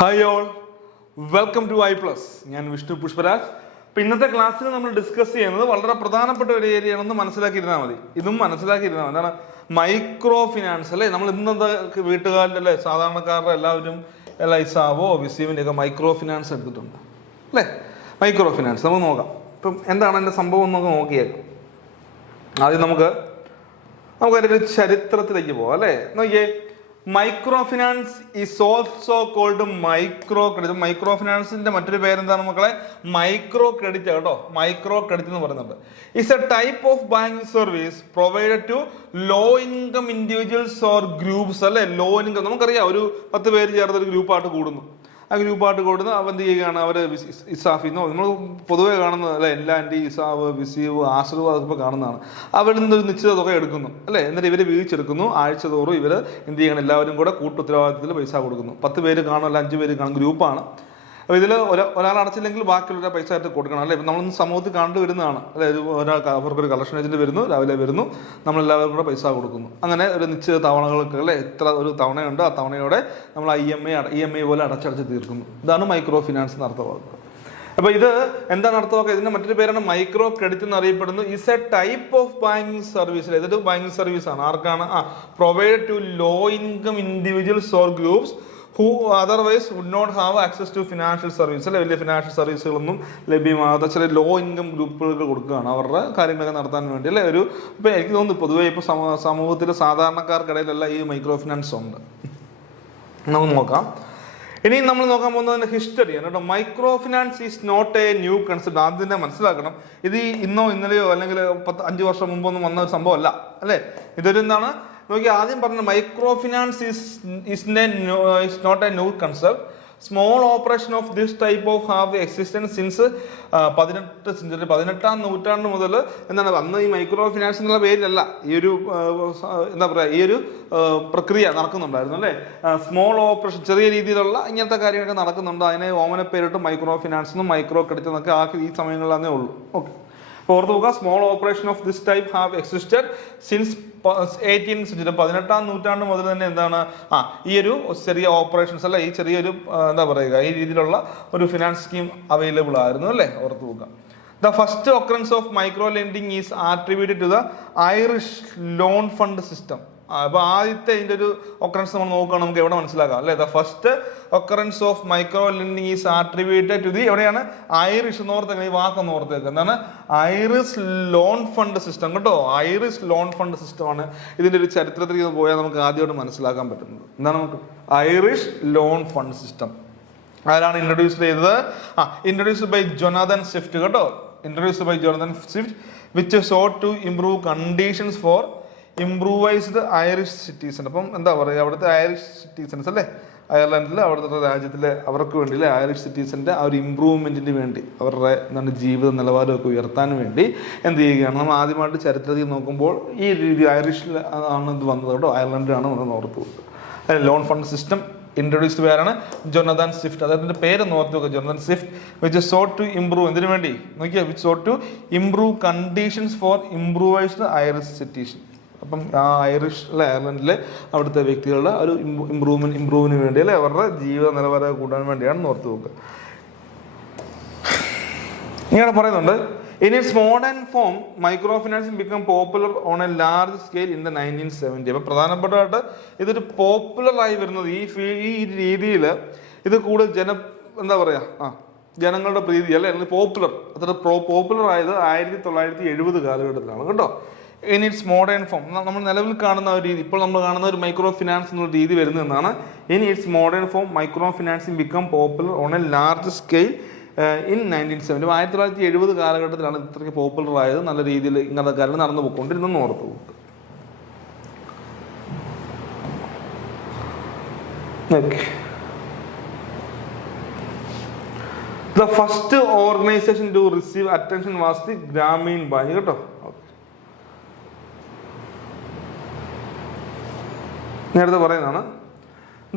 Hi all, welcome to I plus. ഞാൻ വിഷ്ണു പുഷ്പരാജ്. അപ്പോൾ ഇന്നത്തെ ക്ലാസ്സിൽ നമ്മൾ ഡിസ്കസ് ചെയ്യുന്നത് വളരെ പ്രധാനപ്പെട്ട ഒരു ഏരിയ ആണെന്ന് മനസ്സിലാക്കിയിരുന്നാൽ മതി. ഇതും മനസ്സിലാക്കിയിരുന്നാൽ മതി. എന്താണ് മൈക്രോ ഫിനാൻസ് അല്ലേ? നമ്മൾ ഇന്നത്തെ വീട്ടുകാരുടെ അല്ലേ, സാധാരണക്കാരുടെ എല്ലാവരും ഇസാവോ വിസീവിൻ്റെ ഒക്കെ മൈക്രോ ഫിനാൻസ് എടുത്തിട്ടുണ്ട് അല്ലേ? മൈക്രോ ഫിനാൻസ് നമുക്ക് നോക്കാം. ഇപ്പം എന്താണ് എൻ്റെ സംഭവം എന്നൊക്കെ നോക്കിയേക്കാം. ആദ്യം നമുക്കതിൻ്റെ ഒരു ചരിത്രത്തിലേക്ക് പോകാം അല്ലേ? നോക്കിയേ, micro finance is also called micro credit. Micro ഫിനാൻസിന്റെ മറ്റൊരു പേരെന്താണ് മക്കളെ? മൈക്രോ ക്രെഡിറ്റ് കേട്ടോ. മൈക്രോ ക്രെഡിറ്റ് എന്ന് പറയുന്നുണ്ട്. It's a type of banking service provided to low income individuals or groups അല്ലെ? ലോ ഇൻകം നമുക്കറിയാം, ഒരു 10 പേര് ചേർന്ന് ഒരു ഗ്രൂപ്പായിട്ട് കൂടുന്നു. ആ ഗ്രൂപ്പായിട്ട് കൂടുന്നു, അവർ എന്ത് ചെയ്യുകയാണ്? അവർ ഇസാഫിന്നോ നമ്മൾ പൊതുവെ കാണുന്നത് അല്ലെ, എല്ലാ എൻ്റെ ഇസാവ് വിസീവ് ആശ്രവ് അതൊക്കെ കാണുന്നതാണ്. അവരിൽ നിന്നൊരു നിശ്ചിത തുക എടുക്കുന്നു അല്ലേ? എന്നിട്ട് ഇവർ വീഴ്ചെടുക്കുന്നു. ആഴ്ച തോറും ഇവർ എന്ത് ചെയ്യണം? എല്ലാവരും കൂടെ കൂട്ടുത്തരവാദിത്തത്തിൽ പൈസ കൊടുക്കുന്നു. 10 പേര് കാണും, അല്ല 5 പേര് കാണും, ഗ്രൂപ്പാണ്. അപ്പോൾ ഇതിൽ ഒരാൾ അടച്ചില്ലെങ്കിൽ ബാക്കിയുള്ള പൈസ ആയിട്ട് കൊടുക്കണം അല്ലേ? ഇപ്പം നമ്മളൊന്ന് സമൂഹത്തിൽ കണ്ടു വരുന്നതാണ് അല്ലെ? ഒരാൾക്ക് അവർക്കൊരു കളക്ഷൻ ഏജന്റ് വരുന്നു, രാവിലെ വരുന്നു, നമ്മളെല്ലാവരും കൂടെ പൈസ കൊടുക്കുന്നു. അങ്ങനെ ഒരു നിശ്ചിത തവണകൾക്ക് അല്ലേ, എത്ര ഒരു തവണയുണ്ട്, ആ തവണയോടെ നമ്മൾ EMI പോലെ അടച്ചടച്ച് തീർക്കുന്നു. ഇതാണ് മൈക്രോ ഫിനാൻസ് എന്ന് അർത്ഥമാക്കുക. അപ്പോൾ ഇത് എന്താണ് അർത്ഥമാക്കുക? ഇതിന്റെ മറ്റൊരു പേരാണ് മൈക്രോ ക്രെഡിറ്റ് എന്ന് അറിയപ്പെടുന്നു. Is a type of banking service. ഇതൊരു ബാങ്കിങ് സർവീസ് ആണ്. ആർക്കാണ്? Provide to low income individuals or groups who otherwise would not have access to financial service അല്ലെ? വലിയ ഫിനാൻഷ്യൽ സർവീസുകളൊന്നും ലഭ്യമാകാത്ത ചില ലോ ഇൻകം ഗ്രൂപ്പുകൾക്ക് കൊടുക്കുകയാണ് അവരുടെ കാര്യങ്ങളൊക്കെ നടത്താൻ വേണ്ടി അല്ലേ? ഇപ്പം എനിക്ക് തോന്നുന്നു പൊതുവെ ഇപ്പോൾ സമൂഹത്തിലെ സാധാരണക്കാർക്കിടയിലെല്ലാം ഈ മൈക്രോ ഫിനാൻസ് ഉണ്ട്. നമുക്ക് നോക്കാം. ഇനി നമ്മൾ നോക്കാൻ പോകുന്നതിന്റെ ഹിസ്റ്ററിയാണ് കേട്ടോ. Micro finance is not a new concept. ആദ്യം തന്നെ മനസ്സിലാക്കണം, ഇത് ഇന്നോ ഇന്നലെയോ അല്ലെങ്കിൽ 5 വർഷം മുമ്പൊന്നും വന്ന ഒരു സംഭവമല്ല അല്ലേ? ഇതൊരു എന്താണ് നോക്കി ആദ്യം പറഞ്ഞ micro finance is not a new concept. Small operation of this type of have existence since 18th നൂറ്റാണ്ട് മുതൽ എന്താണ് അന്ന് ഈ മൈക്രോ ഫിനാൻസ് എന്നുള്ള പേരിലല്ല ഈ ഒരു എന്താ പറയുക, ഈ ഒരു പ്രക്രിയ നടക്കുന്നുണ്ടായിരുന്നു അല്ലേ? സ്മോൾ ഓപ്പറേഷൻ, ചെറിയ രീതിയിലുള്ള ഇങ്ങനത്തെ കാര്യങ്ങളൊക്കെ നടക്കുന്നുണ്ട്. അതിനെ ഓമന പേരിട്ട് മൈക്രോ ഫിനാൻസ് എന്നും മൈക്രോ ക്രെഡിറ്റ് എന്നൊക്കെ ആക്കി ഈ സമയങ്ങളിലാണേ ഉള്ളൂ. ഓക്കെ, ഓർത്ത് നോക്കുക. Small operation of this type have existed since 18th century. 18ാം നൂറ്റാണ്ട് മുതൽ തന്നെ എന്താണ് ഈ ഒരു ചെറിയ ഓപ്പറേഷൻസ് അല്ല, ഈ ചെറിയൊരു എന്താ പറയുക, ഈ രീതിയിലുള്ള ഒരു ഫിനാൻസ് സ്കീം അവൈലബിൾ ആയിരുന്നു അല്ലേ? ഓർത്ത് നോക്കുക. The first occurrence of micro lending is attributed to the Irish loan fund system. അപ്പോൾ ആദ്യത്തെ ഇതിൻ്റെ ഒരു ഒക്കറൻസ് നമ്മൾ നോക്കുകയാണ്, നമുക്ക് എവിടെ മനസ്സിലാക്കാം അല്ലേ? The first occurrence of micro lending is attributed to the എവിടെയാണ്? ഐറിഷ് നോർത്തേക്ക്. ഈ വാക്കൊന്ന് ഓർത്തേക്ക്. എന്താണ്? ഐറിഷ് ലോൺ ഫണ്ട് സിസ്റ്റം കേട്ടോ. ഐറിഷ് ലോൺ ഫണ്ട് സിസ്റ്റമാണ് ഇതിൻ്റെ ഒരു ചരിത്രത്തിൽ പോയാൽ നമുക്ക് ആദ്യമായിട്ട് മനസ്സിലാക്കാൻ പറ്റുന്നത്. എന്താണ് നമുക്ക് ഐറിഷ് ലോൺ ഫണ്ട് സിസ്റ്റം ആരാണ് ഇൻട്രൊഡ്യൂസ് ചെയ്തത്? ഇൻട്രൊഡ്യൂസ്ഡ് ബൈ ജൊനാഥൻ സ്വിഫ്റ്റ് കേട്ടോ. Introduced by Jonathan Swift which sought to improve conditions for improvised Irish citizen. അപ്പം എന്താ പറയുക, അവിടുത്തെ ഐറിഷ് സിറ്റീസൺസ് അല്ലേ, അയർലൻഡിൽ അവിടുത്തെ രാജ്യത്തിലെ അവർക്ക് വേണ്ടി അല്ലേ, ഐറിഷ് സിറ്റീസിൻ്റെ ആ ഒരു ഇമ്പ്രൂവ്മെൻറ്റിന് വേണ്ടി, അവരുടെ എന്താണ് ജീവിത നിലവാരമൊക്കെ ഉയർത്താൻ വേണ്ടി എന്ത് ചെയ്യുകയാണ്? നമ്മൾ ആദ്യമായിട്ട് ചരിത്രത്തിൽ നോക്കുമ്പോൾ ഈ രീതി ഐറിഷിൽ ആണ് ഇത് വന്നത് കേട്ടോ. അയർലൻഡിലാണ് നമ്മൾ ഓർത്ത് പോകുന്നത്. ലോൺ ഫണ്ട് സിസ്റ്റം ഇൻട്രൊഡ്യൂസ്ഡ് പേരാണ് ജൊനാഥൻ സ്വിഫ്റ്റ്. അദ്ദേഹത്തിൻ്റെ പേരൊന്ന് ഓർത്ത് നോക്കുക, Jonathan Swift. Which sought to improve, എന്തിനു വേണ്ടി നോക്കിയാൽ, which sought to improve conditions for improvised Irish citizen. അപ്പം ആ ഐറിഷ് അല്ലെ, അയർലൻഡിലെ അവിടുത്തെ വ്യക്തികളുടെ ഒരു ഇമ്പ്രൂവിന് വേണ്ടി അല്ലെ, അവരുടെ ജീവിത നിലവാരം കൂട്ടാൻ വേണ്ടിയാണ് ഓർത്ത് നോക്കുക. ഇങ്ങനെ പറയുന്നുണ്ട്, in its modern form micro financing become popular on a large scale in the 1970. അപ്പം പ്രധാനപ്പെട്ടതായിട്ട് ഇതൊരു പോപ്പുലറായി വരുന്നത് ഈ രീതിയിൽ ഇത് കൂടുതൽ എന്താ പറയുക ജനങ്ങളുടെ പ്രീതി അല്ലെ, പോപ്പുലർ അത്ര പോപ്പുലർ ആയത് 1970 കാലഘട്ടത്തിലാണ് കേട്ടോ. ഇൻ ഇറ്റ്സ് മോഡേൺ ഫോം നമ്മൾ നിലവിൽ കാണുന്ന ഒരു രീതി, ഇപ്പോൾ നമ്മൾ കാണുന്ന ഒരു മൈക്രോ ഫിനാൻസ് എന്നുള്ള രീതി വരുന്നതെന്നാണ്. In its modern form micro financing become popular on a large scale in 1970. 1970 കാലഘട്ടത്തിലാണ് ഇത്രയ്ക്ക് പോപ്പുലർ ആയത്. നല്ല രീതിയിൽ ഇങ്ങനത്തെ കാര്യങ്ങൾ നടന്നു പോയിക്കൊണ്ടിരുന്നെന്ന് ഓർത്ത് പോകും. Okay, the first organisation to receive attention was the Grameen bank കേട്ടോ. നേരത്തെ പറയുന്നതാണ്.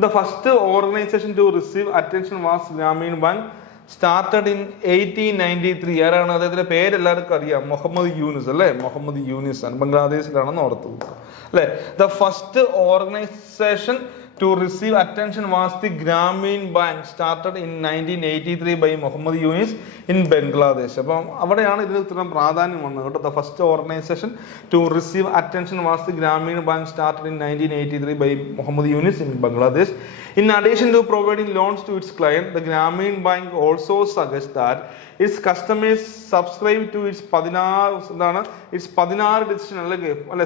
The first organisation to receive attention was Grameen bank, started in 1893. ആരാണ്? അദ്ദേഹത്തിന്റെ പേര് എല്ലാവർക്കും അറിയാം, മുഹമ്മദ് യൂനിസ് അല്ലേ? മുഹമ്മദ് യൂനിസ് ആണ്, ബംഗ്ലാദേശിലാണെന്ന് ഓർത്ത് നോക്കുക അല്ലേ. The first organisation to receive attention was the Grameen Bank, started in 1983 by Muhammad Yunus in Bangladesh. അപ്പം അവിടെയാണ് ഇതിന് ഇത്രയും പ്രാധാന്യം വന്നത് കേട്ടോ. The first organization to receive attention was the Grameen Bank, started in 1983 by Muhammad Yunus in Bangladesh. In addition to providing loans to its client, the Grameen Bank also suggests that its customers subscribe to its 16 decision,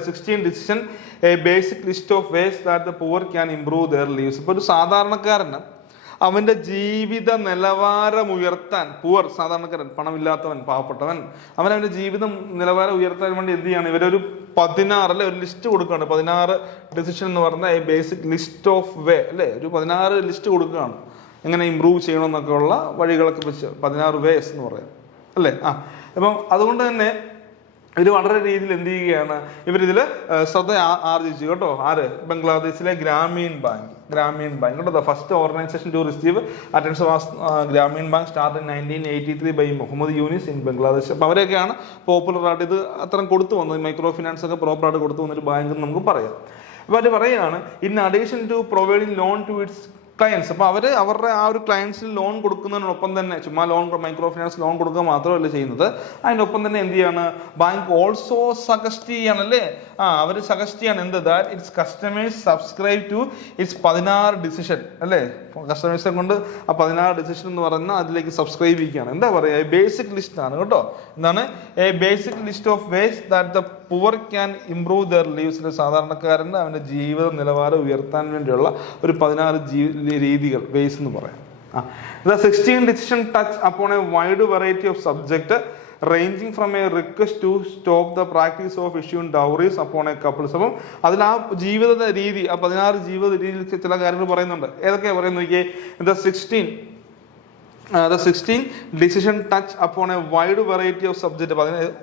16 decision, a basic list of ways that the poor can improve their lives. ഇപ്പോൾ ഒരു സാധാരണക്കാരന് അവൻ്റെ ജീവിത നിലവാരം ഉയർത്താൻ, സാധാരണക്കാരൻ, പണമില്ലാത്തവൻ, പാവപ്പെട്ടവൻ, അവൻ്റെ ജീവിതം നിലവാരം ഉയർത്താൻ വേണ്ടി എന്ത് ചെയ്യാണ് ഇവരൊരു 16 ഒരു ലിസ്റ്റ് കൊടുക്കുകയാണ്. 16 ഡിസിഷൻ എന്ന് പറഞ്ഞാൽ A basic list of way അല്ലേ, ഒരു 16 ലിസ്റ്റ് കൊടുക്കുകയാണ് എങ്ങനെ ഇമ്പ്രൂവ് ചെയ്യണമെന്നൊക്കെ ഉള്ള വഴികളൊക്കെ വെച്ച് 16 വേസ് എന്ന് പറയാം അല്ലേ. അപ്പം അതുകൊണ്ട് തന്നെ ഇത് വളരെ രീതിയിൽ എന്ത് ചെയ്യുകയാണ്, ഇവരിതിൽ ശ്രദ്ധ ആർജിച്ചു കേട്ടോ. ആര്? ബംഗ്ലാദേശിലെ ഗ്രാമീൺ ബാങ്ക് കേട്ടോ. The first organisation to receive attention was Grameen bank, start in 1983 by Muhammad Yunus in Bangladesh. അപ്പോൾ അവരെയൊക്കെയാണ് പോപ്പുലറായിട്ട് ഇത് അത്രയും കൊടുത്തു വന്നത്, മൈക്രോ ഫിനാൻസ് ഒക്കെ പ്രോപ്പറായിട്ട് കൊടുത്തു വന്നൊരു ബാങ്ക് എന്ന് നമുക്ക് പറയാം. അപ്പോൾ അവർ പറയുകയാണ് in addition to providing loan to its clients. അപ്പോൾ അവരുടെ ആ ഒരു ക്ലയൻസിന് ലോൺ കൊടുക്കുന്നതിനൊപ്പം തന്നെ ചുമ്മാ മൈക്രോ ഫിനാൻസ് ലോൺ കൊടുക്കുക മാത്രമല്ല ചെയ്യുന്നത്, അതിനൊപ്പം തന്നെ എന്ത് ചെയ്യാണ്, ബാങ്ക് ഓൾസോ സജസ്റ്റ് ചെയ്യാണ് അല്ലേ. അവർ സജസ്റ്റ് ചെയ്യാണ് എന്ത്, that its customers subscribe to its 16 decision അല്ലേ. കസ്റ്റമേഴ്സിനെ കൊണ്ട് ആ 16 ഡിസിഷൻ എന്ന് പറഞ്ഞാൽ അതിലേക്ക് സബ്സ്ക്രൈബ് ചെയ്യുകയാണ്. എന്താ പറയുക, ബേസിക് ലിസ്റ്റ് ആണ് കേട്ടോ. എന്താണ് a basic list of ways that the poor can improve their ലീവ്സിലെ സാധാരണക്കാരൻ്റെ അവൻ്റെ ജീവിത നിലവാരം ഉയർത്താൻ വേണ്ടിയുള്ള ഒരു 16 രീതികൾ, വേസ് എന്ന് പറയാം. The 16 decision touch upon a wide variety of subject ranging from a request to stop the practice of issuing dowries upon a couples. അപ്പം അതിൽ ആ ജീവിത രീതി, ആ 16 ജീവിത രീതിയിൽ ചില കാര്യങ്ങൾ പറയുന്നുണ്ട്. ഏതൊക്കെയാണ് പറയുന്നത് നോക്കിയേ. The 16 decision touch upon a wide variety of subject.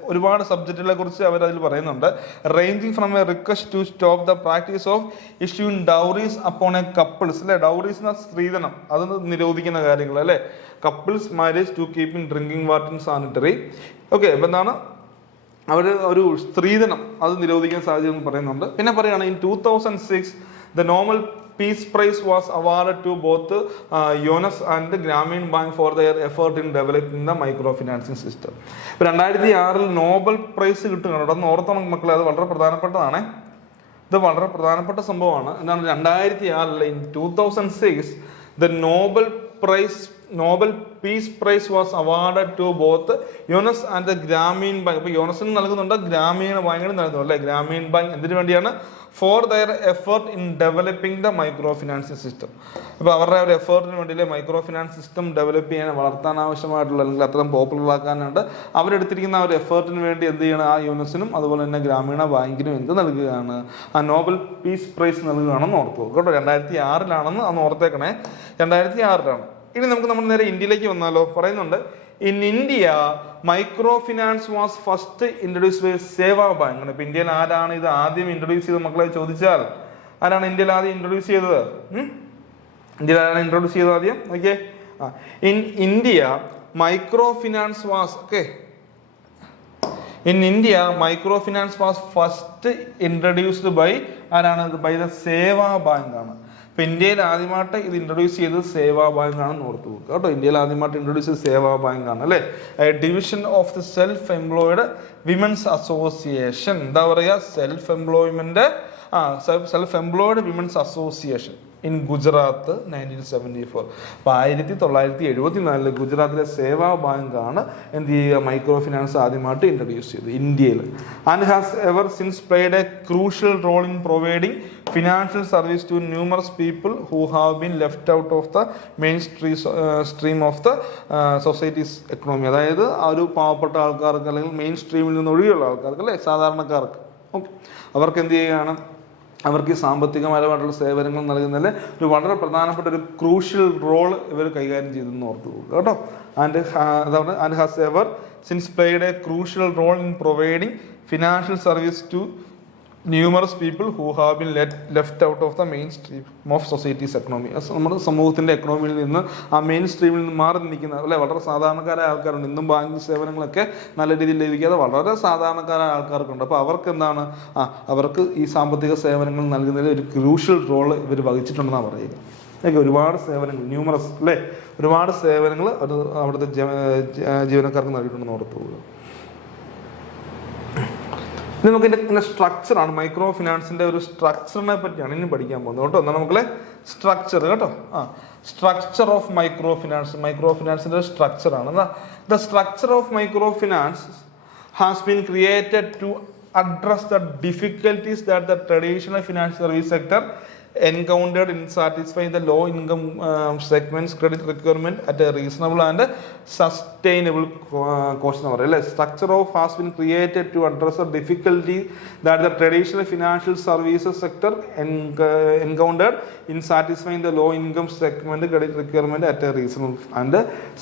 ഒരുപാട് സബ്ജക്റ്റുകളെ കുറിച്ച് അവർ അതിൽ പറയുന്നുണ്ട്. Ranging from a request to stop the practice of issuing dowries upon a couples അല്ലെ. ഡൗറീസ് എന്ന സ്ത്രീധനം, അത് നിരോധിക്കുന്ന കാര്യങ്ങൾ അല്ലെ. Couples marriage to keeping drinking water sanitary. Okay, അപ്പം എന്താണ് അവർ ഒരു സ്ത്രീധനം അത് നിരോധിക്കുന്ന സാഹചര്യം പറയുന്നുണ്ട്. പിന്നെ പറയുകയാണ് in 2006 the Nobel Peace Prize was awarded to both Yunus and the Grameen Bank for their effort in developing the microfinancing system. 2006 Nobel prize കിട്ടുകയാണ്. അവിടെ നിന്ന് ഓർത്തോണം മക്കളെ, അത് വളരെ പ്രധാനപ്പെട്ടതാണ്. ഇത് വളരെ പ്രധാനപ്പെട്ട സംഭവമാണ്. എന്താണ് 2006 in 2006 the Nobel Peace Prize was awarded to both Yunus and the Grameen Bank. ഇപ്പോൾ യോനസിന് നൽകുന്നുണ്ട്, ഗ്രാമീണ ബാങ്കിന് നൽകുന്നു അല്ലേ. ഗ്രാമീൺ ബാങ്ക് എന്തിനു വേണ്ടിയാണ്? For their effort in developing the micro financing system. അപ്പോൾ അവരുടെ ഒരു എഫേർട്ടിന് വേണ്ടിയില്ലേ മൈക്രോ ഫിനാൻസ് സിസ്റ്റം ഡെവലപ്പ് ചെയ്യാൻ, വളർത്താൻ ആവശ്യമായിട്ടുള്ള അല്ലെങ്കിൽ അത്രയും പോപ്പുലർ ആക്കാനുണ്ട് അവരെടുത്തിരിക്കുന്ന ആ ഒരു എഫേർട്ടിന് വേണ്ടി എന്ത് ചെയ്യണം, ആ യൂണിസിനും അതുപോലെ തന്നെ ഗ്രാമീണ ബാങ്കിനും എന്ത് നൽകുകയാണ്, ആ നോബൽ പീസ് പ്രൈസ് നൽകുകയാണെന്ന് ഓർത്തു കേട്ടോ. 2006 അന്ന് ഓർത്തേക്കണേ, 2006 ഇനി നമുക്ക് നമ്മൾ നേരെ ഇന്ത്യയിലേക്ക് വന്നാലോ. പറയുന്നുണ്ട് in India micro finance was first introduce by സേവാ ബാങ്ക്. ഇപ്പൊ ഇന്ത്യയിൽ ആരാണ് ഇത് ആദ്യം ഇൻട്രൊഡ്യൂസ് ചെയ്തത് മക്കളെ ചോദിച്ചാൽ, ആരാണ് ഇന്ത്യയിൽ ആദ്യം ഇൻട്രൊഡ്യൂസ് ചെയ്തത്? ഇന്ത്യയിൽ ആരാണ് ഇൻട്രൊഡ്യൂസ് ചെയ്തത് ആദ്യം? Okay, in India micro finance was micro finance was first introduced by ആരാണ്? ബൈ ദ സേവാ ബാങ്ക് ആണ്. ഇപ്പം ഇന്ത്യയിൽ ആദ്യമായിട്ട് ഇത് ഇൻട്രൊഡ്യൂസ് ചെയ്തത് സേവാ ബാങ്ക് ആണെന്ന് ഓർത്ത് വെക്കുക കേട്ടോ. ഇന്ത്യയിൽ ആദ്യമായിട്ട് ഇൻട്രൊഡ്യൂസ് ചെയ്തത് സേവാ ബാങ്ക് ആണ് അല്ലേ. Division of the self employed women's association. എന്താ പറയുക, self employed women's association in Gujarat 1974. അപ്പോൾ 1974 ഗുജറാത്തിലെ സേവാ ബാങ്ക് ആണ് എന്ത് ചെയ്യുക, മൈക്രോ ഫിനാൻസ് ആദ്യമായിട്ട് ഇൻട്രൊഡ്യൂസ് ചെയ്തത് ഇന്ത്യയിൽ. And has ever since played a crucial role in providing financial service to numerous people who have been left out of the main stream of the society's economy. അതായത് ആ ഒരു പാവപ്പെട്ട ആൾക്കാർക്ക് അല്ലെങ്കിൽ main സ്ട്രീമിൽ നിന്ന് ഒഴികെയുള്ള ആൾക്കാർക്ക് അല്ലേ, സാധാരണക്കാർക്ക്. ഓക്കെ, അവർക്ക് എന്ത് ചെയ്യുകയാണ്, അവർക്ക് സാമ്പത്തികപരമായിട്ടുള്ള സേവനങ്ങൾ നൽകുന്നതിൽ ഒരു വളരെ പ്രധാനപ്പെട്ട ഒരു ക്രൂഷ്യൽ റോൾ ഇവർ കൈകാര്യം ചെയ്തെന്ന് ഓർത്തു പോകുക കേട്ടോ. And has ever since played a crucial role in providing financial service to numerous people who have been left out of the main stream of society's economy. നമ്മുടെ സമൂഹത്തിൻ്റെ എക്കണോമിയിൽ നിന്ന് ആ മെയിൻ സ്ട്രീമിൽ നിന്ന് മാറി നിൽക്കുന്ന അല്ലെ വളരെ സാധാരണക്കാരായ ആൾക്കാരുണ്ട്. ഇന്നും ബാങ്കിങ് സേവനങ്ങളൊക്കെ നല്ല രീതിയിൽ ലഭിക്കാതെ വളരെ സാധാരണക്കാരായ ആൾക്കാർക്കുണ്ട്. അപ്പോൾ അവർക്ക് എന്താണ് അവർക്ക് ഈ സാമ്പത്തിക സേവനങ്ങൾ നൽകുന്നതിൽ ഒരു ക്രൂഷ്യൽ റോള് ഇവർ വഹിച്ചിട്ടുണ്ടെന്നാണ് പറയുക. ഓക്കെ, ഒരുപാട് സേവനങ്ങൾ ന്യൂമറസ് അല്ലേ, ഒരുപാട് സേവനങ്ങൾ അത് അവിടുത്തെ ജീവനക്കാർക്ക് നൽകിയിട്ടുണ്ടെന്ന് ഓർത്തു പോകുക. ഇത് നമുക്ക് ഇതിൻ്റെ സ്ട്രക്ചറാണ്, മൈക്രോ ഫിനാൻസിൻ്റെ ഒരു സ്ട്രക്ചറിനെ പറ്റിയാണ് ഇനി പഠിക്കാൻ പോകുന്നത് കേട്ടോ. എന്നാൽ നമുക്കുള്ള സ്ട്രക്ചർ കേട്ടോ, structure of micro finance, micro ഫിനാൻസിൻ്റെ സ്ട്രക്ചറാണ്. എന്താ the structure of micro finance has been created to address the difficulties that the traditional financial service sector encountered in satisfying the low income segments credit requirement at a reasonable and sustainable cost എന്ന് പറയും അല്ലേ. Structure of has been created to address the difficulty that the traditional financial services sector encountered in satisfying the low income segment credit requirement at a reasonable and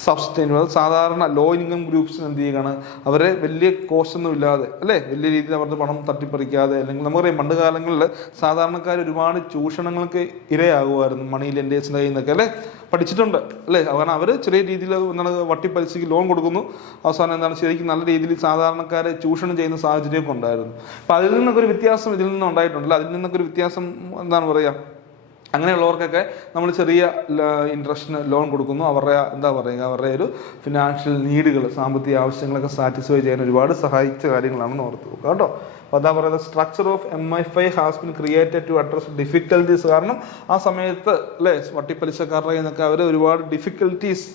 sustainable. സാധാരണ low income ഗ്രൂപ്പ്സിന് എന്ത് ചെയ്യുകയാണ്, അവരെ വലിയ cost ഒന്നും ഇല്ലാതെ അല്ലേ, വലിയ രീതിയിൽ അവരുടെ പണം തട്ടിപ്പറിക്കാതെ, അല്ലെങ്കിൽ നമുക്കറിയാം പണ്ട് കാലങ്ങളിൽ സാധാരണക്കാർ ഒരുപാട് ചൂഷണങ്ങൾക്ക് ഇരയാകുമായിരുന്നു, മണി ലെൻഡേഴ്സിൻ്റെ കയ്യിൽ നിന്നൊക്കെ അല്ലേ, പഠിച്ചിട്ടുണ്ട് അല്ലേ. കാരണം അവർ ചെറിയ രീതിയിൽ എന്താണ് വട്ടിപ്പലിശയ്ക്ക് ലോൺ കൊടുക്കുന്നു, അവസാനം എന്താണ് ശരിക്കും നല്ല രീതിയിൽ സാധാരണക്കാരെ ചൂഷണം ചെയ്യുന്ന സാഹചര്യമൊക്കെ ഉണ്ടായിരുന്നു. അപ്പം അതിൽ നിന്നൊക്കെ ഒരു വ്യത്യാസം ഇതിൽ നിന്നും ഉണ്ടായിട്ടുണ്ടല്ലോ. അതിൽ നിന്നൊക്കെ ഒരു വ്യത്യാസം എന്താണ് പറയുക, അങ്ങനെയുള്ളവർക്കൊക്കെ നമ്മൾ ചെറിയ ഇൻട്രസ്റ്റിന് ലോൺ കൊടുക്കുന്നു. അവരുടെ എന്താ പറയുക, അവരുടെ ഒരു ഫിനാൻഷ്യൽ നീഡുകൾ, സാമ്പത്തിക ആവശ്യങ്ങളൊക്കെ സാറ്റിസ്ഫൈ ചെയ്യാൻ ഒരുപാട് സഹായിച്ച കാര്യങ്ങളാണെന്ന് ഓർത്ത് നോക്കുക കേട്ടോ. അപ്പോൾ അതാ പറയുന്നത് structure of MFI has been created to address difficulties. കാരണം ആ സമയത്ത് അല്ലേ വട്ടിപ്പലിശക്കാരുടെ നിന്നൊക്കെ അവർ ഒരുപാട് ഡിഫിക്കൽട്ടീസ്,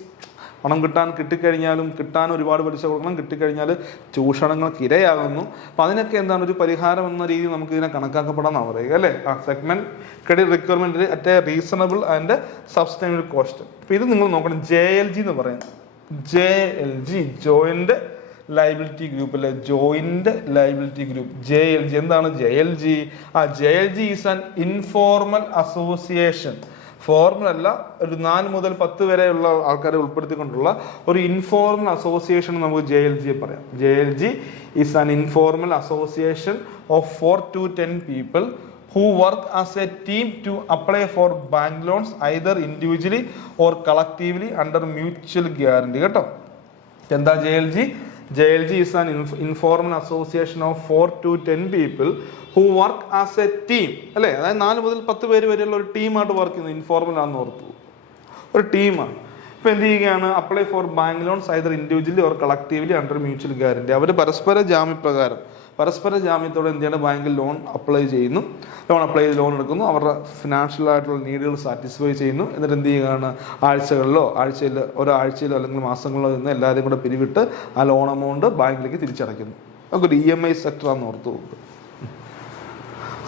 പണം കിട്ടിക്കഴിഞ്ഞാലും കിട്ടാൻ ഒരുപാട് പലിശ കൊടുക്കണം, കിട്ടിക്കഴിഞ്ഞാൽ ചൂഷണങ്ങൾക്ക് ഇരയാകുന്നു. അപ്പം അതിനൊക്കെ എന്താണ് ഒരു പരിഹാരം എന്ന രീതിയിൽ നമുക്ക് ഇതിനെ കണക്കാക്കപ്പെടാമെന്നാണ് പറയുക അല്ലേ. Segment credit requirement at a reasonable and sustainable cost. അപ്പം ഇത് നിങ്ങൾ നോക്കണം, JLG എന്ന് പറയുന്നത്, JLG ജോയിന്റ് ലയബിലിറ്റി ഗ്രൂപ്പ് അല്ലെ, ജോയിന്റ് ലയബിലിറ്റി ഗ്രൂപ്പ് JLG. എന്താണ് JLG? JLG is an informal association. Formal അല്ല, ഒരു 4 മുതൽ 10 വരെയുള്ള ആൾക്കാരെ ഉൾപ്പെടുത്തിക്കൊണ്ടുള്ള ഒരു ഇൻഫോർമൽ അസോസിയേഷൻ നമുക്ക് JLG പറയാം. JLG is an informal association of 4 to 10 people who work as a team to apply for bank loans either individually or collectively under mutual guarantee കേട്ടോ. എന്താ JLG? JLG is an informal association of 4 to 10 people who work as a team അല്ലേ. അതായത് 4 മുതൽ 10 പേര് വരെയുള്ള ഒരു ടീമായിട്ട് work ചെയ്യുന്നത്. ഇൻഫോർമൽ ആണെന്ന് ഓർത്തു, ഒരു ടീമാണ്. ഇപ്പം എന്ത് ചെയ്യുകയാണ്, apply for bank loans either individually or collectively under mutual guarantee. അവർ പരസ്പര ജാമ്യത്തോടെ എന്ത് ചെയ്യണം, ബാങ്കിൽ ലോൺ അപ്ലൈ ചെയ്യുന്നു, ലോൺ അപ്ലൈ ചെയ്ത് ലോൺ എടുക്കുന്നു, അവരുടെ ഫിനാൻഷ്യൽ ആയിട്ടുള്ള നീഡുകൾ സാറ്റിസ്ഫൈ ചെയ്യുന്നു. എന്നിട്ട് എന്ത് ചെയ്യുകയാണ്, ഒരാഴ്ചയിലോ അല്ലെങ്കിൽ മാസങ്ങളിലോ നിന്ന് എല്ലാവരും കൂടെ പിരിവിട്ട് ആ ലോൺ എമൗണ്ട് ബാങ്കിലേക്ക് തിരിച്ചടയ്ക്കുന്നു. നമുക്കൊരു EMI സെക്ടറാണെന്ന് ഓർത്ത് പോകും.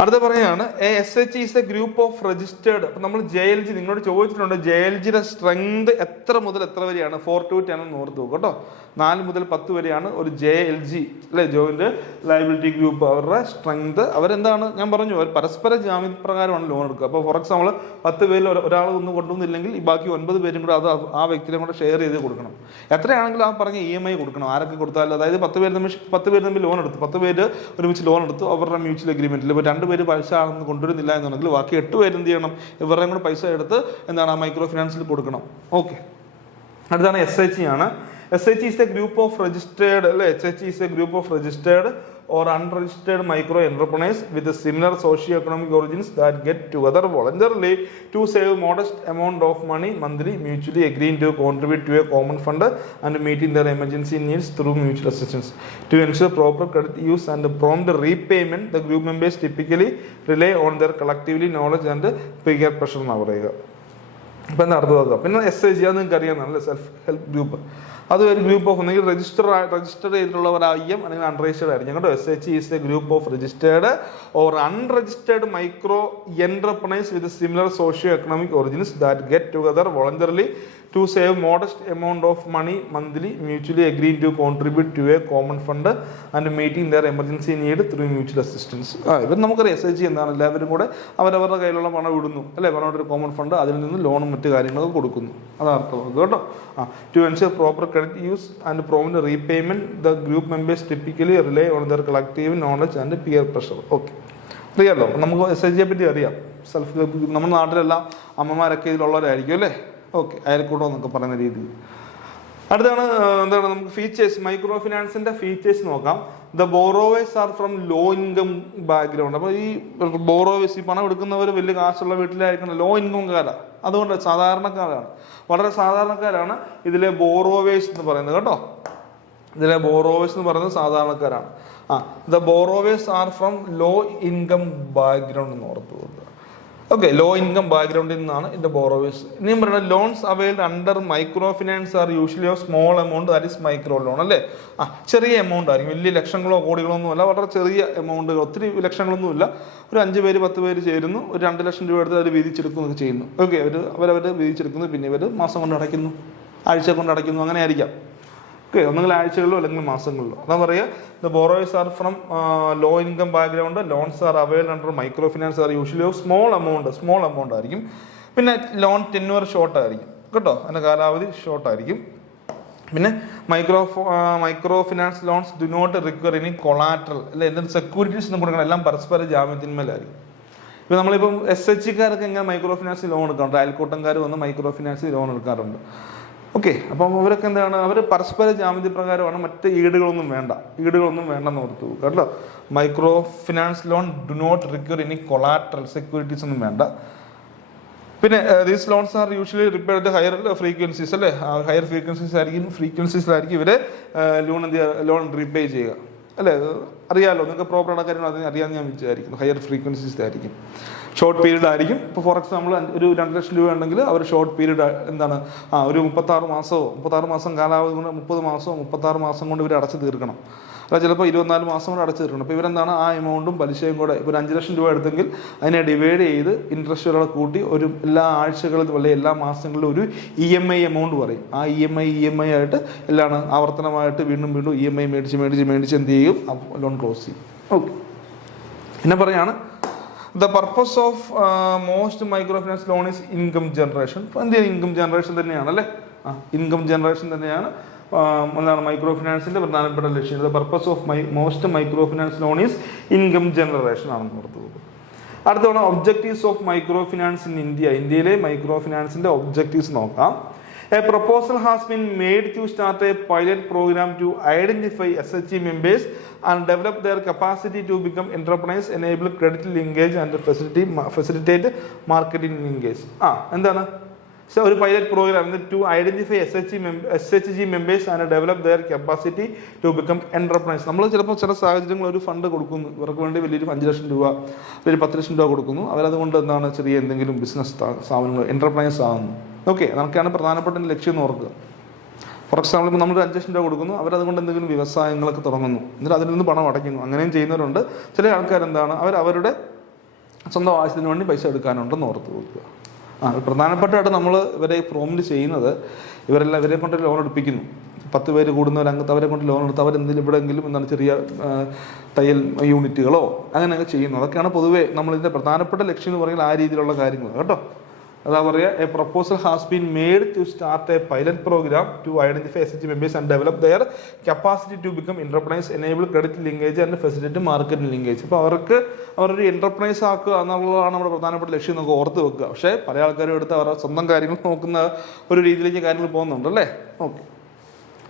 അടുത്ത പറയുകയാണ് SH is A group of registered. അപ്പം നമ്മൾ JLG നിങ്ങളോട് ചോദിച്ചിട്ടുണ്ട്, JLGയുടെ സ്ട്രെങ്ത് എത്ര മുതൽ എത്ര വരെയാണ്? 4 to 10 എന്ന് ഓർത്ത് പോകും കേട്ടോ. 4 മുതൽ 10 വരെയാണ് ഒരു JLG അല്ലെ, ജോയിന്റ് ലയബിലിറ്റി ഗ്രൂപ്പ്. അവരുടെ സ്ട്രെങ്ത് അവരെന്താണ്, ഞാൻ പറഞ്ഞു, അവർ പരസ്പര ജാമ്യപ്രകാരമാണ് ലോൺ എടുക്കുക. അപ്പോൾ ഫോർ എക്സാമ്പിൾ 10 പേരിൽ ഒരാൾ ഒന്നും കൊണ്ടുവന്നില്ലെങ്കിൽ ഈ ബാക്കി 9 പേരും കൂടെ അത് ആ വ്യക്തിനെ കൂടെ ഷെയർ ചെയ്ത് കൊടുക്കണം. എത്രയാണെങ്കിലും ആ പറഞ്ഞ EMI കൊടുക്കണം. ആരൊക്കെ കൊടുത്താലും, അതായത് 10 പേര് തമ്മിൽ ലോൺ എടുത്തു, 10 പേര് ഒരുമിച്ച് ലോൺ എടുത്തു, അവരുടെ മ്യൂച്വൽ അഗ്രിമെന്റിൽ ഇപ്പോൾ 2 പേര് പൈസ ആണെന്ന് കൊണ്ടുവരുന്നില്ല എന്നുണ്ടെങ്കിൽ ബാക്കി 8 പേര് എന്ത് ചെയ്യണം, ഇവരുടെയും കൂടെ പൈസ എടുത്ത് എന്താണ് ആ മൈക്രോ ഫിനാൻസിൽ കൊടുക്കണം. ഓക്കെ, അടുത്താണ് SH ആണ്. SH is a group of registered അല്ലെ, SH is a group of registered or unregistered micro entrepreneurs with similar socio-economic origins that get together voluntarily to save modest amount of money monthly, mutually agreeing to contribute to a common fund and meeting their emergency needs through mutual assistance. To ensure proper credit use and prompt repayment, the group members typically rely on their collectively knowledge and peer pressure എന്ന് പറയുക. ഇപ്പം എന്താ അർത്ഥം നോക്കുക. പിന്നെ SH അത് നിങ്ങൾക്ക് അറിയാവുന്നതല്ലേ, self help group. അത് ഒരു ഗ്രൂപ്പ് ഓഫ് ഒന്നെങ്കിൽ രജിസ്റ്റർ ചെയ്തിട്ടുള്ളവരായിരിക്കും അല്ലെങ്കിൽ അൺരജിസ്റ്റേർഡ് ആയിരിക്കും കേട്ടോ. SH is A group of registered or unregistered micro enterprise with similar socio economic origins that get together voluntarily to save modest amount of money monthly, mutually agreeing to contribute to a common fund and meeting their emergency need through mutual assistance. ഇവർ നമുക്കറിയാം SH എന്താണ്, എല്ലാവരും കൂടെ അവരവരുടെ കയ്യിലുള്ള പണം ഇടുന്നു അല്ലേ, പണം ഒരു കോമൺ ഫണ്ട്, അതിൽ നിന്ന് ലോണും മറ്റു കാര്യങ്ങളൊക്കെ കൊടുക്കുന്നു. അതാണ് അർത്ഥം കേട്ടോ. To ensure proper credit use and prompt repayment, the group members typically rely on their collective knowledge and peer pressure. Okay. അറിയാമല്ലോ. നമുക്ക് SHGയെ പറ്റി അറിയാം. സെൽഫ് ഹെൽപ്പ് നമ്മുടെ നാട്ടിലെല്ലാം അമ്മമാരൊക്കെ ഇതിലുള്ളവരായിരിക്കും അല്ലേ. ഓക്കെ, അയൽക്കൂട്ടം എന്നൊക്കെ പറയുന്ന രീതിയിൽ. അടുത്താണ് എന്താണ് നമുക്ക് ഫീച്ചേഴ്സ്, മൈക്രോ ഫിനാൻസിന്റെ ഫീച്ചേഴ്സ് നോക്കാം. The borrowers are from low income background. അപ്പോൾ ഈ ബോറോവേഴ്സ്, ഈ പണം എടുക്കുന്നവർ വലിയ കാശുള്ള വീട്ടിലായിരിക്കണം, ലോ ഇൻകംകാരാണ്. അതുകൊണ്ട് സാധാരണക്കാരാണ്, വളരെ സാധാരണക്കാരാണ് ഇതിലെ ബോറോവേഴ്സ് എന്ന് പറയുന്നത് കേട്ടോ. ഇതിലെ ബോറോവേഴ്സ് എന്ന് പറയുന്നത് സാധാരണക്കാരാണ്. The borrowers are from low income background എന്ന് ഓർത്തു കൊടുക്കുക. ഓക്കെ, ലോ ഇൻകം ബാക്ക്ഗ്രൗണ്ടിൽ നിന്നാണ് ഇതിന്റെ ബോറോവേഴ്സ്. ഇനിയും പറയുന്നത് loans availed under micro finance are usually of small amount, that is micro loan അല്ലേ. ചെറിയ എമൗണ്ട് ആയിരിക്കും, വലിയ ലക്ഷങ്ങളോ കോടികളോ ഒന്നും അല്ല, വളരെ ചെറിയ എമൗണ്ടുകൾ, ഒത്തിരി ലക്ഷങ്ങളൊന്നും ഇല്ല. ഒരു 5 പേര് 10 പേര് ചേരുന്നു, ഒരു 2 ലക്ഷം രൂപ എടുത്ത് അവർ വീതിച്ചെടുക്കുന്നൊക്കെ ചെയ്യുന്നു. ഓക്കെ, അവരവർ വീതിച്ചെടുക്കുന്നു, പിന്നെ ഇവർ മാസം കൊണ്ട് അടയ്ക്കുന്നു, ആഴ്ച കൊണ്ട് അടയ്ക്കുന്നു, അങ്ങനെ ആയിരിക്കാം. ഓക്കെ, ഒന്നുകിൽ ആഴ്ചകളിലോ അല്ലെങ്കിൽ മാസങ്ങളിലോ. അതാ പറയുക, the borrowers are from low income background, loans are availed under micro finance are usually of small amount ആയിരിക്കും. പിന്നെ ലോൺ ടെന്യൂർ ഷോർട്ട് ആയിരിക്കും കേട്ടോ, അതിൻ്റെ കാലാവധി ഷോർട്ട് ആയിരിക്കും. പിന്നെ micro finance loans do not require any collateral അല്ലെ, എന്തെങ്കിലും സെക്യൂരിറ്റീസ് ഒന്നും കൊടുക്കണം, എല്ലാം പരസ്പര ജാമ്യത്തിന്മേലായിരിക്കും. ഇപ്പോൾ നമ്മളിപ്പം SHGക്കാർക്ക് എങ്ങനെ മൈക്രോ ഫിനാൻസിൽ ലോൺ എടുക്കാറുണ്ട്, അയൽക്കൂട്ടംകാർ വന്ന് മൈക്രോ ഫിനാൻസിൽ ലോൺ എടുക്കാറുണ്ട്. ഓക്കെ, അപ്പം അവരൊക്കെ എന്താണ്, അവർ പരസ്പര ജാമ്യതി പ്രകാരമാണ്, മറ്റ് ഈടുകളൊന്നും വേണ്ടെന്ന് ഓർത്തു കേട്ടോ. Micro finance loan do not require any collateral, securities ഒന്നും വേണ്ട. പിന്നെ these loans are usually repaired higher frequencies അല്ലേ, ഹയർ ഫ്രീക്വൻസീസിലായിരിക്കും ഇവര് ലോൺ റീപേ ചെയ്യുക അല്ലേ. അറിയാമല്ലോ, നിങ്ങൾക്ക് പ്രോപ്പർ കാര്യങ്ങൾ അതിന് അറിയാമെന്ന് ഞാൻ വിചാരിക്കുന്നു. ഹയർ ഫ്രീക്വൻസീസിലായിരിക്കും, ഷോർട്ട് പീരീഡ് ആയിരിക്കും. ഇപ്പോൾ ഫോർ എക്സാമ്പിൾ ഒരു 2 ലക്ഷം രൂപ ഉണ്ടെങ്കിൽ അവർ ഷോർട്ട് പീരീഡ് എന്താണ് ഒരു 36 മാസം കാലാവധി കൊണ്ട് 30 മാസമോ 36 മാസം കൊണ്ട് ഇവർ അടച്ചു തീർക്കണം. അല്ല, ചിലപ്പോൾ 24 മാസം കൊണ്ട് അടച്ചു തീർക്കണം. അപ്പോൾ ഇവരെന്താണ് ആ എമൗണ്ടും പലിശയും കൂടെ, ഇപ്പോൾ ഒരു 5 ലക്ഷം രൂപ എടുത്തെങ്കിൽ അതിനെ ഡിവൈഡ് ചെയ്ത് ഇൻട്രസ്റ്റുകളെ കൂട്ടി ഒരു എല്ലാ ആഴ്ചകളിലും അല്ലെങ്കിൽ എല്ലാ മാസങ്ങളിലും ഒരു EMI എമൗണ്ട് പറയും. ആ EMI ആയിട്ട് എല്ലാം ആവർത്തനമായിട്ട് വീണ്ടും EMI മേടിച്ച് എന്ത് ചെയ്യും, ലോൺ ക്ലോസ് ചെയ്യും. ഓക്കെ, പിന്നെ പറയാണ് the purpose of most micro finance loan is income generation. എന്ത് ഇൻകം ജനറേഷൻ തന്നെയാണ് അല്ലേ, ഇൻകം ജനറേഷൻ തന്നെയാണ് എന്താണ് മൈക്രോ ഫിനാൻസിന്റെ പ്രധാനപ്പെട്ട ലക്ഷ്യം. The purpose of most micro finance loan is income generation ആണെന്ന് ഓർത്തു പോകും. അടുത്തവണ objectives of micro finance in India. ഇന്ത്യയിലെ മൈക്രോ ഫിനാൻസിന്റെ ഒബ്ജക്റ്റീവ്സ് നോക്കാം. A proposal has been made to start a pilot program to identify SHG members and develop their capacity to become entrepreneurs, enable credit linkage and facilitate marketing linkage. എന്താണ് ഒരു pilot program to identify SHG members and develop their capacity to become entrepreneurs. നമ്മൾ ചിലപ്പോൾ ചില സാഹചര്യങ്ങളിൽ ഒരു fund കൊടുക്കുന്നു, ഇവർക്ക് വേണ്ടി വലിയൊരു 5 ലക്ഷം രൂപ ഒരു 10 ലക്ഷം രൂപ കൊടുക്കുന്നു. അവരതുകൊണ്ട് എന്താണ് ചെറിയ എന്തെങ്കിലും ബിസിനസ് സ്ഥാപനങ്ങൾ എന്റർപ്രൈനേഴ്സ് ആകുന്നു. ഓക്കെ, അതൊക്കെയാണ് പ്രധാനപ്പെട്ട ലക്ഷ്യം എന്ന് ഓർക്കുക. ഫോർ എക്സാമ്പിൾ, ഇപ്പോൾ നമ്മൾ 5 ലക്ഷം രൂപ കൊടുക്കുന്നു, അവരതുകൊണ്ട് എന്തെങ്കിലും വ്യവസായങ്ങളൊക്കെ തുടങ്ങുന്നു, എന്നിട്ട് അതിൽ നിന്ന് പണം അടയ്ക്കുന്നു. അങ്ങനെയും ചെയ്യുന്നവരുണ്ട്. ചില ആൾക്കാർ എന്താണ് അവരുടെ സ്വന്തം ആവശ്യത്തിന് വേണ്ടി പൈസ എടുക്കാനുണ്ടെന്ന് ഓർത്ത് കൊടുക്കുക. പ്രധാനപ്പെട്ടായിട്ട് നമ്മൾ ഇവരെ പ്രോമിറ്റ് ചെയ്യുന്നത്, ഇവരെ കൊണ്ട് ലോൺ എടുപ്പിക്കുന്നു. 10 പേര് കൂടുന്നവർ അങ്ങനത്തെ അവരെ കൊണ്ട് ലോൺ എടുത്ത് അവരെന്തെങ്കിലും ഇവിടെയെങ്കിലും എന്താണ് ചെറിയ തയ്യൽ യൂണിറ്റുകളോ അങ്ങനെയൊക്കെ ചെയ്യുന്നു. അതൊക്കെയാണ് പൊതുവേ നമ്മളിതിൻ്റെ പ്രധാനപ്പെട്ട ലക്ഷ്യം എന്ന് പറയുന്നത്. ആ രീതിയിലുള്ള കാര്യങ്ങൾ കേട്ടോ. അതാ പറയുക, a proposal has been made to start a pilot program to identify SHG members and develop their capacity to become entrepreneurs, enable credit linkage and facilitate market linkage. അപ്പോൾ അവരൊരു എന്റർപ്രൈസ് ആക്കുക എന്നുള്ളതാണ് നമ്മുടെ പ്രധാനപ്പെട്ട ലക്ഷ്യം എന്നൊക്കെ ഓർത്ത് വെക്കുക. പക്ഷേ പല ആൾക്കാരും എടുത്ത് അവരുടെ സ്വന്തം കാര്യങ്ങൾ നോക്കുന്ന ഒരു രീതിയിലേക്ക് കാര്യങ്ങൾ പോകുന്നുണ്ട് അല്ലേ. Okay,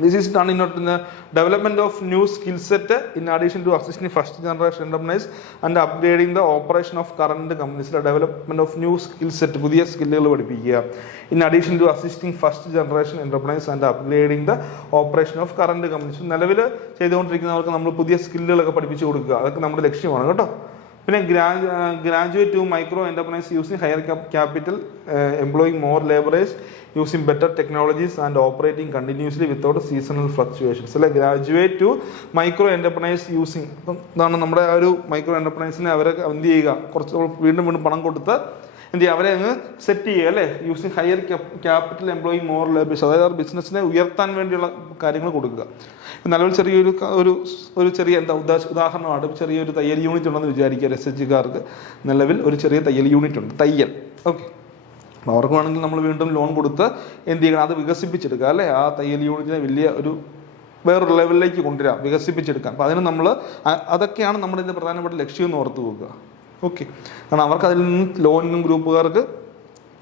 this is done in the development of new skill set in addition to assisting first generation entrepreneurs and upgrading the operation of current companies. Development of new skill set, പുതിയ സ്കില്ലുകൾ പഠിപ്പിക്കുക. In addition to assisting first generation entrepreneurs and upgrading the operation of current companies. നിലവിൽ ചെയ്തുകൊണ്ടിരിക്കുന്നവർക്ക് നമ്മൾ പുതിയ സ്കില്ലുകളൊക്കെ പഠിപ്പിച്ചു കൊടുക്കുക. അതൊക്കെ നമ്മുടെ ലക്ഷ്യമാണ് കേട്ടോ. പിന്നെ graduate to micro enterprise using higher capital, employing more labourers, using better technologies and operating continuously without seasonal fluctuations. അല്ലെ, graduate to micro enterprise using ഇതാണ് നമ്മുടെ ആ ഒരു മൈക്രോ എന്റർപ്രൈസിനെ അവരെ എന്ത് ചെയ്യുക, കുറച്ച് വീണ്ടും പണം കൊടുത്ത് എന്ത് ചെയ്യുക, അവരെ അങ്ങ് സെറ്റ് ചെയ്യുക അല്ലേ. Using higher capital, employing more labours, അതായത് ബിസിനസ്സിനെ ഉയർത്താൻ വേണ്ടിയുള്ള കാര്യങ്ങൾ കൊടുക്കുക. നിലവിൽ ചെറിയൊരു ഒരു ചെറിയ ഉദാഹരണമാണ്, ചെറിയൊരു തയ്യൽ യൂണിറ്റ് ഉണ്ടെന്ന് വിചാരിക്കുക. SHGക്കാർക്ക് നിലവിൽ ഒരു ചെറിയ തയ്യൽ യൂണിറ്റ് ഉണ്ട്, തയ്യൽ. ഓക്കെ, അവർക്ക് വേണമെങ്കിൽ നമ്മൾ വീണ്ടും ലോൺ കൊടുത്ത് എന്ത് ചെയ്യണം, അത് വികസിപ്പിച്ചെടുക്കുക അല്ലേ. ആ തയ്യൽ യൂണിറ്റിനെ വലിയ ഒരു വേറൊരു ലെവലിലേക്ക് കൊണ്ടുവരാം, വികസിപ്പിച്ചെടുക്കാൻ. അപ്പോൾ അതിന് നമ്മൾ അതൊക്കെയാണ് നമ്മുടെ ഇതിൻ്റെ പ്രധാനപ്പെട്ട ലക്ഷ്യം എന്ന് ഓർത്ത് പോകുക. ഓക്കെ, കാരണം അവർക്ക് അതിൽ നിന്ന് ലോണിനും ഗ്രൂപ്പുകാർക്ക്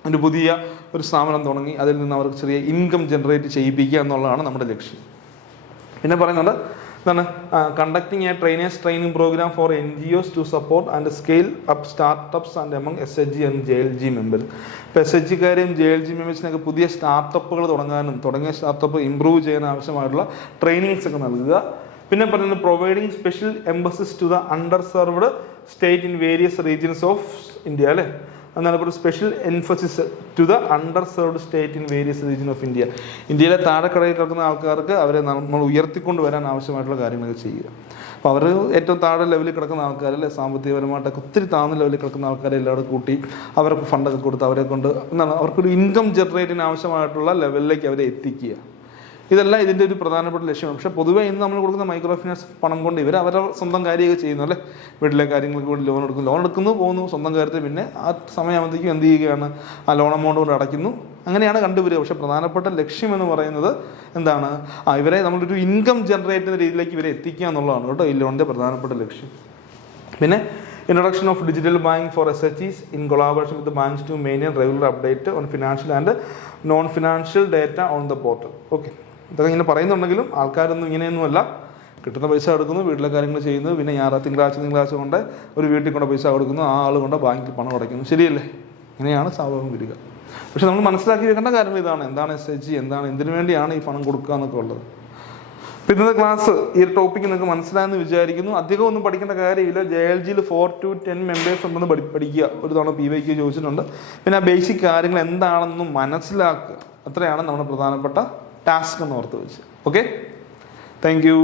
ഒരു പുതിയ ഒരു സ്ഥാപനം തുടങ്ങി അതിൽ നിന്ന് അവർക്ക് ചെറിയ ഇൻകം ജനറേറ്റ് ചെയ്യിപ്പിക്കുക എന്നുള്ളതാണ് നമ്മുടെ ലക്ഷ്യം. പിന്നെ പറയുന്നത് എന്താണ്, conducting a trainers training program for NGOs to support and scale up startups and among SHG and JLG members. ഇപ്പോൾ SHGക്കാരെയും JLG മെമ്പേഴ്സിനൊക്കെ പുതിയ സ്റ്റാർട്ടപ്പുകൾ തുടങ്ങാനും തുടങ്ങിയ സ്റ്റാർട്ടപ്പ് ഇമ്പ്രൂവ് ചെയ്യാൻ ആവശ്യമായിട്ടുള്ള ട്രെയിനിങ്സ് ഒക്കെ നൽകുക. പിന്നെ പറയുന്നത് providing special emphasis to the under served state in various regions of India അല്ലേ. എന്നാണ് ഒരു special emphasis to the under served state in various region of India. ഇന്ത്യയിലെ താഴെക്കടയിൽ കിടക്കുന്ന ആൾക്കാർക്ക് അവരെ നമ്മൾ ഉയർത്തിക്കൊണ്ട് വരാൻ ആവശ്യമായിട്ടുള്ള കാര്യങ്ങളൊക്കെ ചെയ്യുക. അപ്പോൾ അവർ ഏറ്റവും താഴെ ലെവലിൽ കിടക്കുന്ന ആൾക്കാരല്ലേ, സാമ്പത്തികപരമായിട്ടൊക്കെ ഒത്തിരി താഴ്ന്ന ലെവലിൽ കിടക്കുന്ന ആൾക്കാരെ എല്ലാവരും കൂട്ടി അവർക്ക് ഫണ്ടൊക്കെ കൊടുത്ത് അവരെ കൊണ്ട് എന്താണ് അവർക്കൊരു ഇൻകം ജനറേറ്റിന് ആവശ്യമായിട്ടുള്ള ലെവലിലേക്ക് അവരെ എത്തിക്കുക. ഇതെല്ലാം ഇതിൻ്റെ ഒരു പ്രധാനപ്പെട്ട ലക്ഷ്യമാണ്. പക്ഷേ പൊതുവേ ഇന്ന് നമ്മൾ കൊടുക്കുന്ന മൈക്രോ ഫിനാൻസ് പണം കൊണ്ട് ഇവർ അവരുടെ സ്വന്തം കാര്യമൊക്കെ ചെയ്യുന്നു അല്ലേ. വീട്ടിലെ കാര്യങ്ങൾക്ക് വേണ്ടി ലോൺ എടുക്കുന്നു പോകുന്നു സ്വന്തം കാര്യത്തിൽ, പിന്നെ ആ സമയമാകുമ്പോഴത്തേക്കും എന്ത് ചെയ്യുകയാണ്, ആ ലോൺ എമൗണ്ട് കൊണ്ട് അടയ്ക്കുന്നു, അങ്ങനെയാണ് കണ്ടുവരിക. പക്ഷേ പ്രധാനപ്പെട്ട ലക്ഷ്യം എന്ന് പറയുന്നത് എന്താണ്, ഇവരെ നമ്മളൊരു ഇൻകം ജനറേറ്റ് ചെയ്യുന്ന രീതിയിലേക്ക് ഇവരെ എത്തിക്കുക എന്നുള്ളതാണ് കേട്ടോ ഈ ലോണിൻ്റെ പ്രധാനപ്പെട്ട ലക്ഷ്യം. പിന്നെ introduction of digital banking for SHGs in collaboration with the banks to maintain regular update on financial and non-financial data on the portal. Okay, ഇതൊക്കെ ഇങ്ങനെ പറയുന്നുണ്ടെങ്കിലും ആൾക്കാരൊന്നും ഇങ്ങനെയൊന്നുമല്ല. കിട്ടുന്ന പൈസ എടുക്കുന്നു, വീട്ടിലെ കാര്യങ്ങൾ ചെയ്യുന്നു, പിന്നെ തിങ്കളാഴ്ച കൊണ്ട് ഒരു വീട്ടിൽ കൊണ്ട് പൈസ കൊടുക്കുന്നു, ആ ആൾ കൊണ്ട് ബാങ്കിൽ പണം അടയ്ക്കുന്നു. ശരിയല്ലേ? ഇങ്ങനെയാണ് സ്വാഭാവികം വരിക. പക്ഷെ നമ്മൾ മനസ്സിലാക്കി വെക്കേണ്ട കാര്യങ്ങൾ ഇതാണ്, എന്താണ് SHG, എന്താണ്, എന്തിനു വേണ്ടിയാണ് ഈ പണം കൊടുക്കുക എന്നൊക്കെ ഉള്ളത്. ഇന്നത്തെ ക്ലാസ് ഈ ഒരു ടോപ്പിക്ക് നിങ്ങൾക്ക് മനസ്സിലായെന്ന് വിചാരിക്കുന്നു. അധികം ഒന്നും പഠിക്കേണ്ട കാര്യമില്ല. JLGയിൽ 4 to 10 മെമ്പേഴ്സ് ഉണ്ടെന്ന് പഠിക്കുക. ഒരു തവണ PYQ ചോദിച്ചിട്ടുണ്ട്. പിന്നെ ആ ബേസിക് കാര്യങ്ങൾ എന്താണെന്നും മനസ്സിലാക്കുക. അത്രയാണ് നമ്മുടെ പ്രധാനപ്പെട്ട ടാസ്ക് എന്ന് ഓർത്ത് വെച്ച്. Okay, thank you.